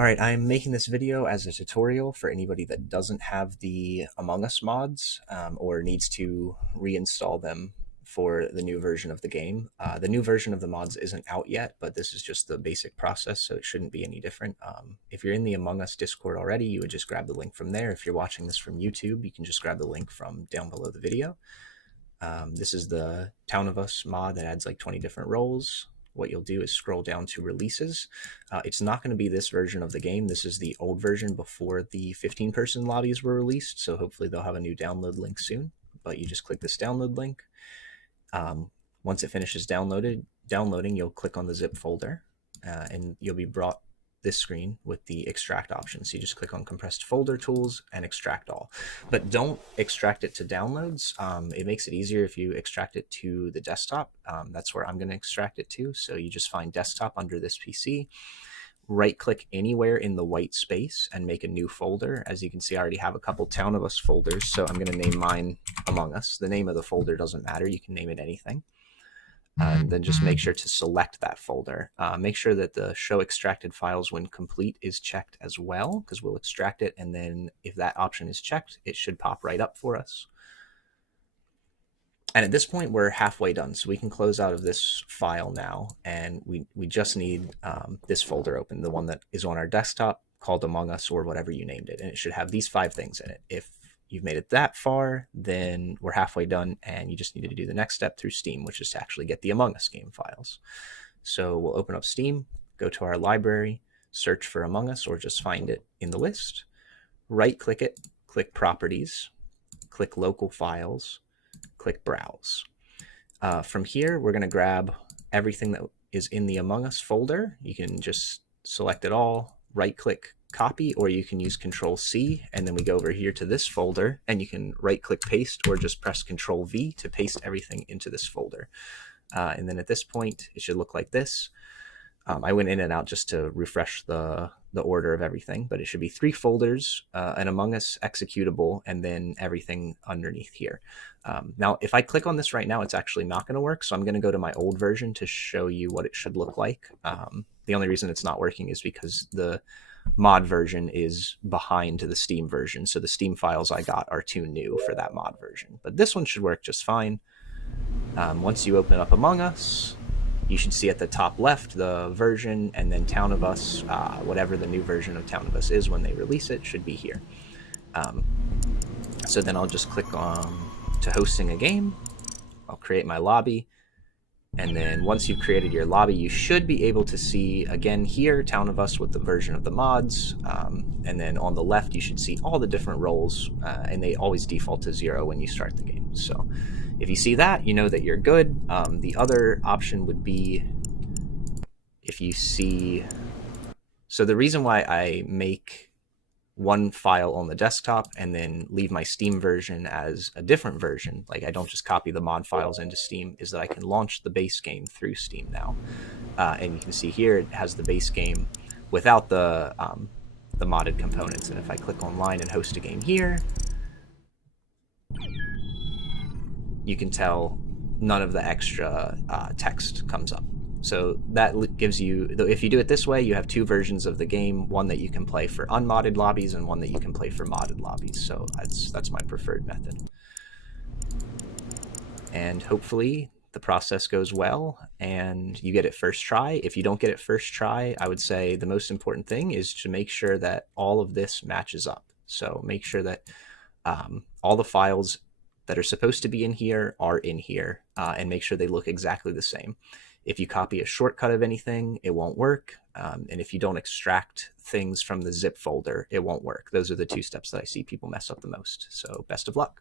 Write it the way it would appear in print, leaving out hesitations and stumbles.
All right, I'm making this video as a tutorial for anybody that doesn't have the Among Us mods or needs to reinstall them for the new version of the game. The new version of the mods isn't out yet, but this is just the basic process, so it shouldn't be any different. If you're in the Among Us Discord already, you would just grab the link from there. If you're watching this from YouTube, you can just grab the link from down below the video. This is the Town of Us mod that adds like 20 different roles. What you'll do is scroll down to releases. It's not going to be this version of the game. This is the old version before the 15-person lobbies were released, so hopefully they'll have a new download link soon. But you just click this download link. Once it finishes downloading, you'll click on the zip folder, and you'll be brought this screen with the extract option. So you just click on compressed folder tools and extract all, but don't extract it to downloads. It makes it easier if you extract it to the desktop. That's where I'm going to extract it to. So you just find desktop under this PC, right click anywhere in the white space and make a new folder. As you can see, I already have a couple Town of Us folders, so I'm going to name mine Among Us. The name of the folder doesn't matter. You can name it anything. And then just make sure to select that folder. Make sure that the show extracted files when complete is checked as well, because we'll extract it, and then if that option is checked, it should pop right up for us. And at this point, we're halfway done, so we can close out of this file now, and we just need this folder open, the one that is on our desktop called Among Us or whatever you named it, and it should have these 5 things in it. If you've made it that far, then we're halfway done, and you just need to do the next step through Steam, which is to actually get the Among Us game files. So we'll open up Steam, go to our library, search for Among Us, or just find it in the list, right-click it, click Properties, click Local Files, click Browse. From here, we're going to grab everything that is in the Among Us folder. You can just select it all, right-click copy, or you can use Control-C, and then we go over here to this folder, and you can right-click paste or just press Control-V to paste everything into this folder. And then at this point, it should look like this. I went in and out just to refresh the order of everything, but it should be 3 folders, an Among Us executable, and then everything underneath here. Now, if I click on this right now, it's actually not going to work, so I'm going to go to my old version to show you what it should look like. The only reason it's not working is because the mod version is behind the Steam version, so the Steam files I got are too new for that mod version. But this one should work just fine. Once you open up Among Us, you should see at the top left the version, and then Town of Us, whatever the new version of Town of Us is when they release it, should be here. So then I'll just click on to hosting a game. I'll create my lobby. And then once you've created your lobby, you should be able to see, again here, Town of Us with the version of the mods. And then on the left, you should see all the different roles, and they always default to 0 when you start the game. So if you see that, you know that you're good. The other option would be if you see... So the reason why I make one file on the desktop and then leave my Steam version as a different version, like I don't just copy the mod files into Steam, is that I can launch the base game through Steam now. And you can see here it has the base game without the modded components. And if I click online and host a game here, you can tell none of the extra text comes up. So that gives you, if you do it this way, you have 2 versions of the game, one that you can play for unmodded lobbies and one that you can play for modded lobbies. So that's my preferred method. And hopefully the process goes well and you get it first try. If you don't get it first try, I would say the most important thing is to make sure that all of this matches up. So make sure that all the files that are supposed to be in here are in here, and make sure they look exactly the same. If you copy a shortcut of anything, it won't work. And if you don't extract things from the zip folder, it won't work. Those are the 2 steps that I see people mess up the most. So best of luck.